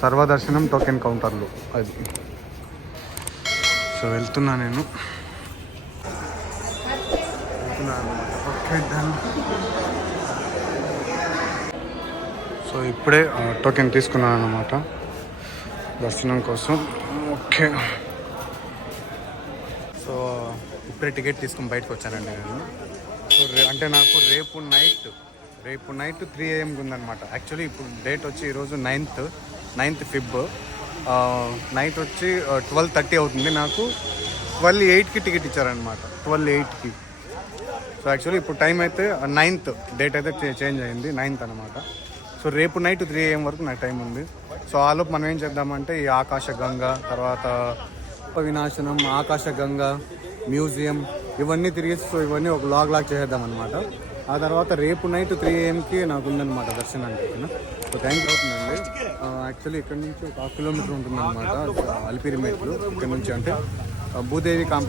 సర్వదర్శనం టోకెన్ కౌంటర్లు అది. సో వెళ్తున్నా నేను. Okay done. సో ఇప్పుడే టోకెన్ తీసుకున్నాను అన్నమాట దర్శనం కోసం. ఓకే. సో ఇప్పుడే టికెట్ తీసుకుని బయటకు వచ్చానండి నేను. సో అంటే నాకు రేపు నైట్ 3 AM ఉందన్నమాట. యాక్చువల్లీ ఇప్పుడు డేట్ వచ్చి ఈరోజు 9th Feb. నైట్ వచ్చి 12:30 అవుతుంది. నాకు 12:08కి టికెట్ ఇచ్చారనమాట. 12:08కి. సో యాక్చువల్లీ ఇప్పుడు టైం అయితే 9th డేట్ అయితే చేంజ్ అయింది, 9th అనమాట. సో రేపు నైట్ 3 AM వరకు నాకు టైం ఉంది. సో ఆలోపు మనం ఏం చేద్దామంటే ఈ ఆకాశగంగా, తర్వాత వినాశనం, ఆకాశగంగా, మ్యూజియం ఇవన్నీ తిరిగేసి సో ఇవన్నీ ఒక లాగ్ చేసేద్దాం అనమాట. ఆ తర్వాత రేపు నైట్ 3 AMకి నాకు ఉందన్నమాట దర్శనానికి. సో థ్యాంక్ యూ అవుతుందండి. యాక్చువల్లీ ఇక్కడ నుంచి 1 కిలోమీటర్ ఉంటుందన్నమాట అలిపిరి మెట్లు. ఇక్కడ నుంచి అంటే భూదేవి కాంప్లెక్స్